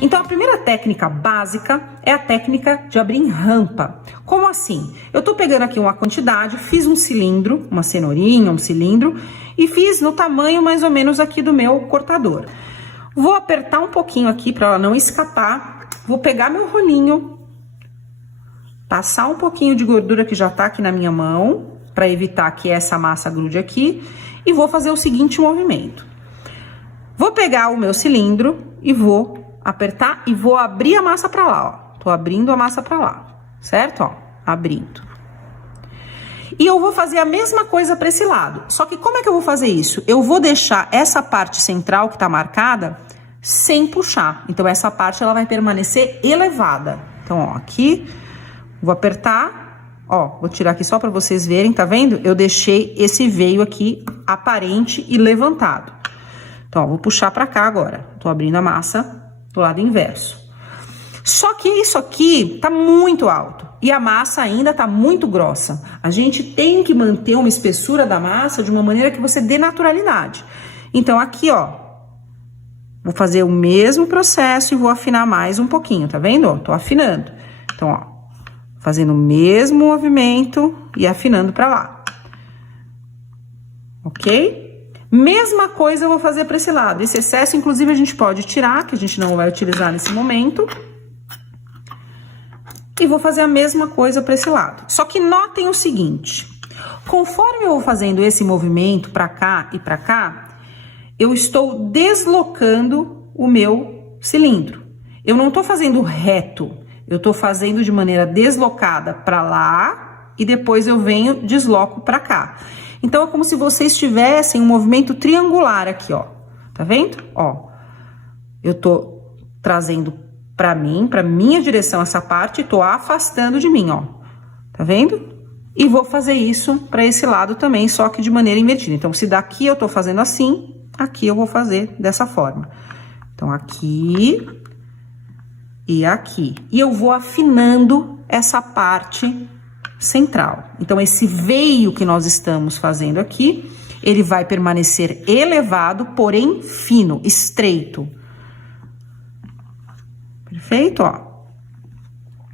Então, a primeira técnica básica é a técnica de abrir em rampa. Como assim? Eu tô pegando aqui uma quantidade, fiz um cilindro, uma cenourinha, um cilindro, e fiz no tamanho mais ou menos aqui do meu cortador. Vou apertar um pouquinho aqui para ela não escapar. Vou pegar meu rolinho, passar um pouquinho de gordura que já tá aqui na minha mão, para evitar que essa massa grude aqui, e vou fazer o seguinte movimento. Vou pegar o meu cilindro e vou apertar e vou abrir a massa para lá, ó. Tô abrindo a massa para lá, certo? Ó, abrindo. E eu vou fazer a mesma coisa para esse lado. Só que como é que eu vou fazer isso? Eu vou deixar essa parte central que tá marcada sem puxar. Então, essa parte ela vai permanecer elevada. Então, ó, aqui, vou apertar, ó, vou tirar aqui só para vocês verem, tá vendo? Eu deixei esse veio aqui aparente e levantado. Então, ó, vou puxar para cá agora. Tô abrindo a massa do lado inverso. Só que isso aqui tá muito alto e a massa ainda tá muito grossa. A gente tem que manter uma espessura da massa de uma maneira que você dê naturalidade. Então, aqui, ó, vou fazer o mesmo processo e vou afinar mais um pouquinho, tá vendo? Ó, tô afinando. Então, ó, fazendo o mesmo movimento e afinando pra lá. Ok? Mesma coisa eu vou fazer para esse lado. Esse excesso, inclusive, a gente pode tirar, que a gente não vai utilizar nesse momento. E vou fazer a mesma coisa para esse lado. Só que notem o seguinte, conforme eu vou fazendo esse movimento para cá e para cá, eu estou deslocando o meu cilindro. Eu não tô fazendo reto, eu tô fazendo de maneira deslocada para lá e depois eu venho, desloco para cá. Então, é como se vocês tivessem um movimento triangular aqui, ó. Tá vendo? Ó, eu tô trazendo pra mim, pra minha direção essa parte e tô afastando de mim, ó. Tá vendo? E vou fazer isso pra esse lado também, só que de maneira invertida. Então, se daqui eu tô fazendo assim, aqui eu vou fazer dessa forma. Então, aqui e aqui. E eu vou afinando essa parte central. Então, esse veio que nós estamos fazendo aqui, ele vai permanecer elevado, porém fino, estreito. Perfeito, ó.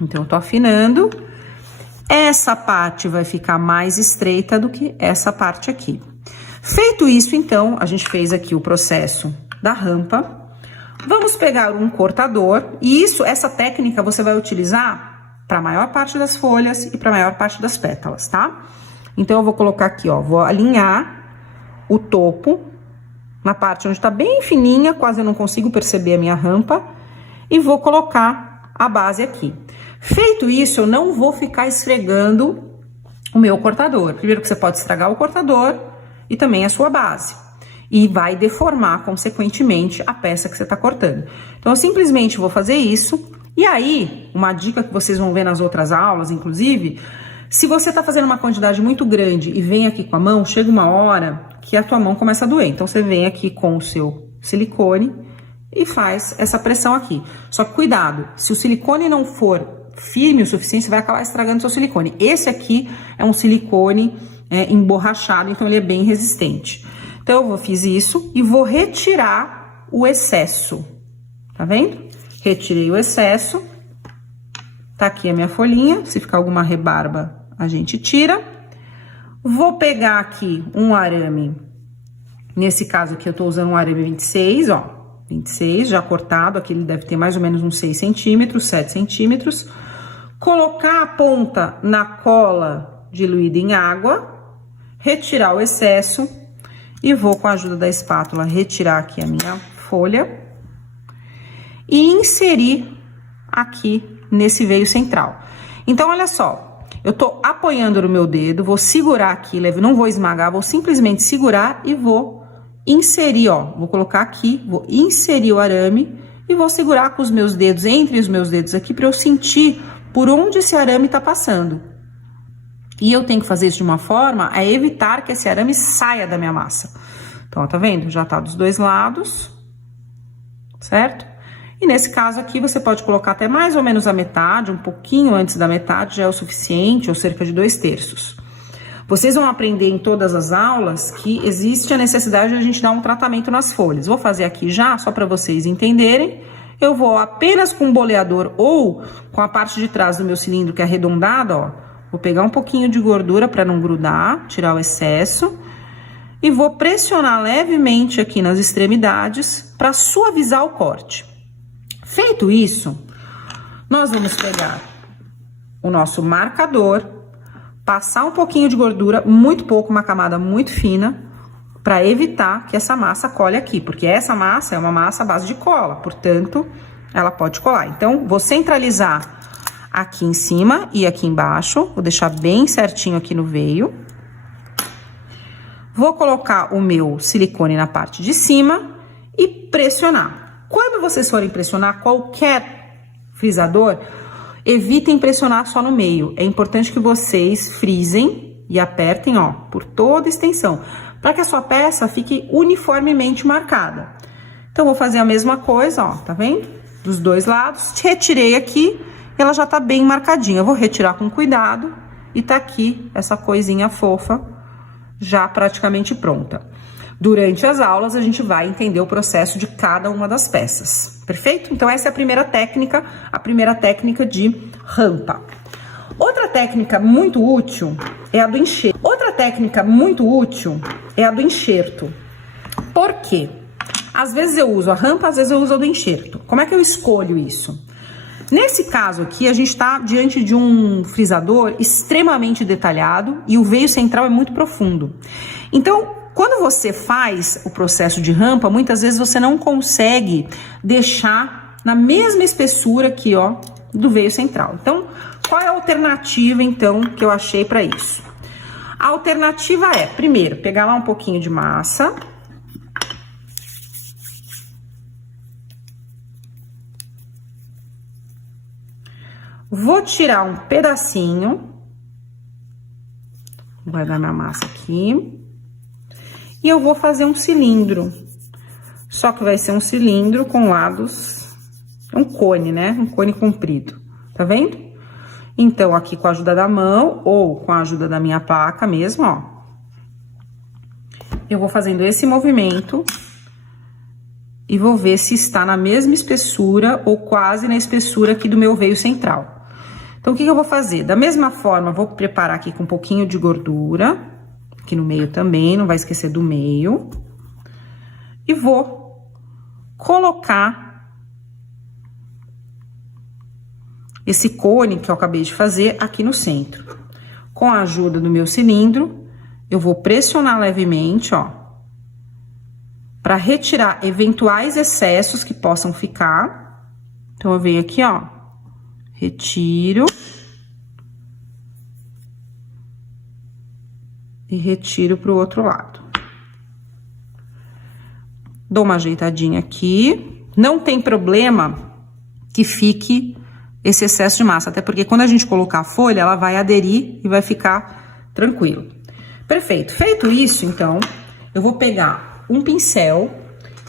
Então, eu tô afinando. Essa parte vai ficar mais estreita do que essa parte aqui. Feito isso, então, a gente fez aqui o processo da rampa. Vamos pegar um cortador, e essa técnica você vai utilizar para a maior parte das folhas e para a maior parte das pétalas, tá? Então, eu vou colocar aqui, ó, vou alinhar o topo na parte onde tá bem fininha, quase eu não consigo perceber a minha rampa, e vou colocar a base aqui. Feito isso, eu não vou ficar esfregando o meu cortador. Primeiro que você pode estragar o cortador e também a sua base. E vai deformar, consequentemente, a peça que você tá cortando. Então, eu simplesmente vou fazer isso. E aí, uma dica que vocês vão ver nas outras aulas, inclusive, se você tá fazendo uma quantidade muito grande e vem aqui com a mão, chega uma hora que a tua mão começa a doer. Então, você vem aqui com o seu silicone e faz essa pressão aqui. Só que cuidado, se o silicone não for firme o suficiente, você vai acabar estragando o seu silicone. Esse aqui é um silicone emborrachado, então ele é bem resistente. Então, eu fiz isso e vou retirar o excesso, tá vendo? Retirei o excesso, tá aqui a minha folhinha, se ficar alguma rebarba, a gente tira. Vou pegar aqui um arame, nesse caso aqui eu tô usando um arame 26, ó, 26, já cortado, aqui ele deve ter mais ou menos uns 6 centímetros, 7 centímetros. Colocar a ponta na cola diluída em água, retirar o excesso e vou, com a ajuda da espátula, retirar aqui a minha folha e inserir aqui nesse veio central. Então, olha só, eu tô apoiando no meu dedo, vou segurar aqui, não vou esmagar, vou simplesmente segurar e vou inserir, ó, vou colocar aqui, vou inserir o arame e vou segurar com os meus dedos, entre os meus dedos aqui, para eu sentir por onde esse arame tá passando. E eu tenho que fazer isso de uma forma a evitar que esse arame saia da minha massa. Então, ó, tá vendo? Já tá dos dois lados, certo? E nesse caso aqui, você pode colocar até mais ou menos a metade, um pouquinho antes da metade já é o suficiente, ou cerca de 2/3. Vocês vão aprender em todas as aulas que existe a necessidade de a gente dar um tratamento nas folhas. Vou fazer aqui já, só para vocês entenderem. eu vou apenas com o boleador ou com a parte de trás do meu cilindro que é arredondada, ó. Vou pegar um pouquinho de gordura para não grudar, tirar o excesso. E vou pressionar levemente aqui nas extremidades para suavizar o corte. Feito isso, nós vamos pegar o nosso marcador, passar um pouquinho de gordura, muito pouco, uma camada muito fina, para evitar que essa massa cole aqui, porque essa massa é uma massa à base de cola, portanto, ela pode colar. Então, vou centralizar aqui em cima e aqui embaixo, vou deixar bem certinho aqui no veio. Vou colocar o meu silicone na parte de cima e pressionar. Quando vocês forem pressionar qualquer frisador, evitem pressionar só no meio. É importante que vocês frisem e apertem, ó, por toda a extensão, para que a sua peça fique uniformemente marcada. Então, vou fazer a mesma coisa, ó, tá vendo? Dos dois lados. Retirei aqui, ela já tá bem marcadinha. Eu vou retirar com cuidado e tá aqui essa coisinha fofa, já praticamente pronta. Durante as aulas, a gente vai entender o processo de cada uma das peças, perfeito? Então, essa é a primeira técnica de rampa. Outra técnica muito útil é a do enxerto. Por quê? Às vezes eu uso a rampa, às vezes eu uso a do enxerto. Como é que eu escolho isso? Nesse caso aqui, a gente está diante de um frisador extremamente detalhado e o veio central é muito profundo. Então, quando você faz o processo de rampa, muitas vezes você não consegue deixar na mesma espessura aqui, ó, do veio central. Então, qual é a alternativa, então, que eu achei para isso? A alternativa é, primeiro, pegar lá um pouquinho de massa. Vou tirar um pedacinho, vou guardar minha massa aqui, e eu vou fazer um cilindro. Só que vai ser um cilindro com lados, um cone, né? Um cone comprido, tá vendo? Então, aqui com a ajuda da mão, ou com a ajuda da minha placa mesmo, ó. Eu vou fazendo esse movimento e vou ver se está na mesma espessura ou quase na espessura aqui do meu veio central. Então, o que eu vou fazer? Da mesma forma, vou preparar aqui com um pouquinho de gordura, aqui no meio também, não vai esquecer do meio. E vou colocar esse cone que eu acabei de fazer aqui no centro. Com a ajuda do meu cilindro, eu vou pressionar levemente, ó, para retirar eventuais excessos que possam ficar. Então, eu venho aqui, ó, retiro. E retiro pro outro lado. Dou uma ajeitadinha aqui. Não tem problema que fique esse excesso de massa, até porque quando a gente colocar a folha, ela vai aderir e vai ficar tranquilo. Perfeito. Feito isso, então, eu vou pegar um pincel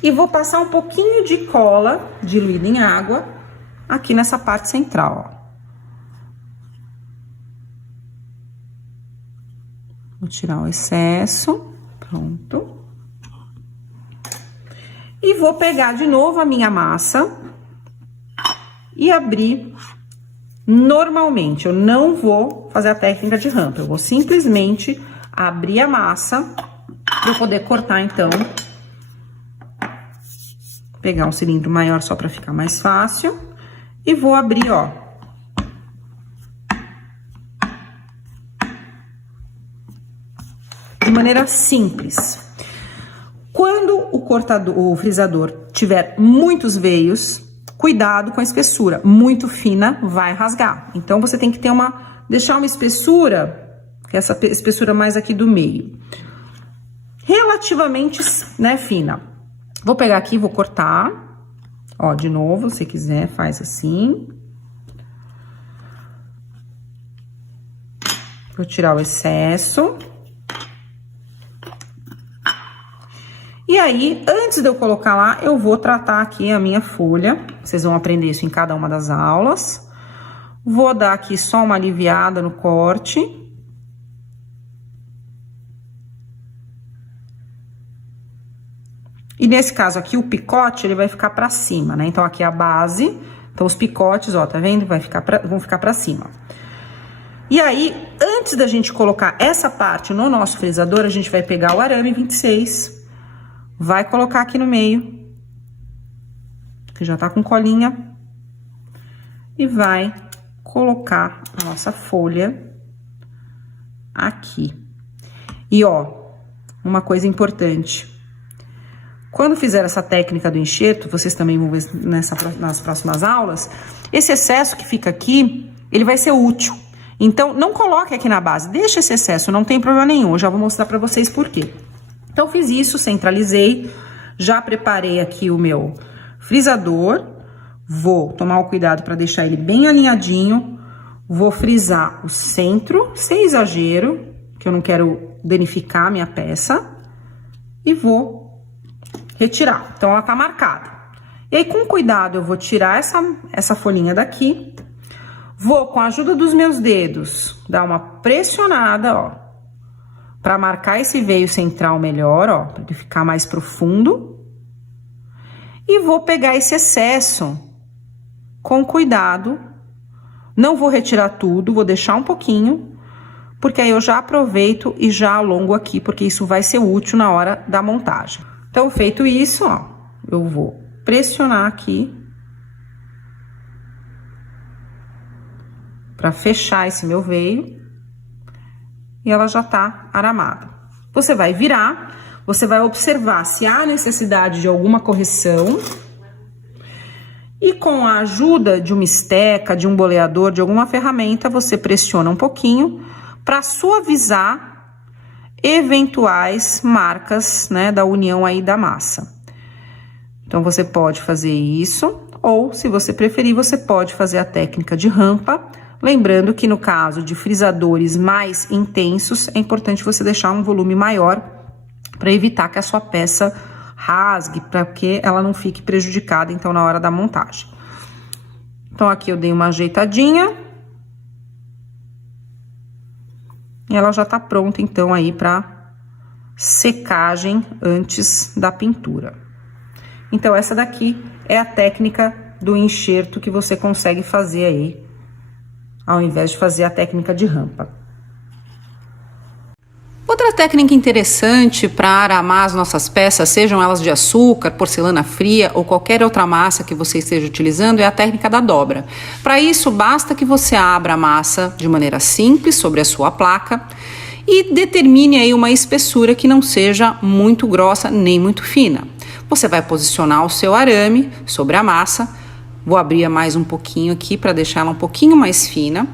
e vou passar um pouquinho de cola diluída em água aqui nessa parte central, ó. Vou tirar o excesso, pronto. E vou pegar de novo a minha massa e abrir normalmente. Eu não vou fazer a técnica de rampa, eu vou simplesmente abrir a massa para eu poder cortar, então. Pegar um cilindro maior só para ficar mais fácil. E vou abrir, ó. De maneira simples. Quando o frisador tiver muitos veios, cuidado com a espessura. Muito fina, vai rasgar. Então, você tem que ter deixar uma espessura, que é essa espessura mais aqui do meio, relativamente, né, fina. Vou pegar aqui, vou cortar. Ó, de novo, se quiser, faz assim. Vou tirar o excesso. E aí, antes de eu colocar lá, eu vou tratar aqui a minha folha. Vocês vão aprender isso em cada uma das aulas. Vou dar aqui só uma aliviada no corte. E nesse caso aqui, o picote, ele vai ficar pra cima, né? Então, aqui é a base, então os picotes, ó, tá vendo? Vão ficar pra cima. E aí, antes da gente colocar essa parte no nosso frisador, a gente vai pegar o arame 26, vai colocar aqui no meio, que já tá com colinha, e vai colocar a nossa folha aqui. E ó, uma coisa importante, quando fizer essa técnica do enxerto, vocês também vão ver nas próximas aulas, esse excesso que fica aqui, ele vai ser útil. Então, não coloque aqui na base, deixa esse excesso, não tem problema nenhum, eu já vou mostrar pra vocês por quê. Então, fiz isso, centralizei, já preparei aqui o meu frisador, vou tomar o cuidado para deixar ele bem alinhadinho, vou frisar o centro, sem exagero, que eu não quero danificar a minha peça, e vou retirar. Então, ela tá marcada. E aí, com cuidado, eu vou tirar essa folhinha daqui, vou, com a ajuda dos meus dedos, dar uma pressionada, ó, para marcar esse veio central melhor, ó, para ele ficar mais profundo. E vou pegar esse excesso com cuidado, não vou retirar tudo, vou deixar um pouquinho, porque aí eu já aproveito e já alongo aqui, porque isso vai ser útil na hora da montagem. Então, feito isso, ó, eu vou pressionar aqui para fechar esse meu veio, e ela já tá aramada. Você vai virar, você vai observar se há necessidade de alguma correção, e com a ajuda de uma esteca, de um boleador, de alguma ferramenta, você pressiona um pouquinho para suavizar eventuais marcas, né, da união aí da massa. Então, você pode fazer isso, ou, se você preferir, você pode fazer a técnica de rampa. Lembrando que no caso de frisadores mais intensos, é importante você deixar um volume maior para evitar que a sua peça rasgue, para que ela não fique prejudicada, então, na hora da montagem. Então, aqui eu dei uma ajeitadinha. E ela já tá pronta, então, aí para secagem antes da pintura. Então, essa daqui é a técnica do enxerto que você consegue fazer aí, ao invés de fazer a técnica de rampa. Outra técnica interessante para aramar as nossas peças, sejam elas de açúcar, porcelana fria ou qualquer outra massa que você esteja utilizando, é a técnica da dobra. Para isso, basta que você abra a massa de maneira simples sobre a sua placa e determine aí uma espessura que não seja muito grossa nem muito fina. Você vai posicionar o seu arame sobre a massa. Vou abrir mais um pouquinho aqui para deixar ela um pouquinho mais fina.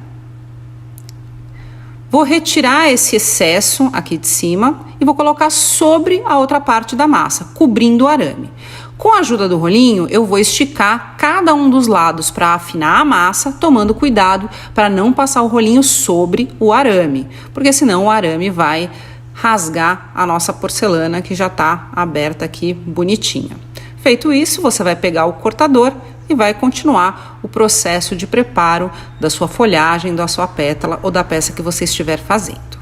Vou retirar esse excesso aqui de cima e vou colocar sobre a outra parte da massa, cobrindo o arame. Com a ajuda do rolinho, eu vou esticar cada um dos lados para afinar a massa, tomando cuidado para não passar o rolinho sobre o arame, porque senão o arame vai rasgar a nossa porcelana que já está aberta aqui bonitinha. Feito isso, você vai pegar o cortador e vai continuar o processo de preparo da sua folhagem, da sua pétala ou da peça que você estiver fazendo.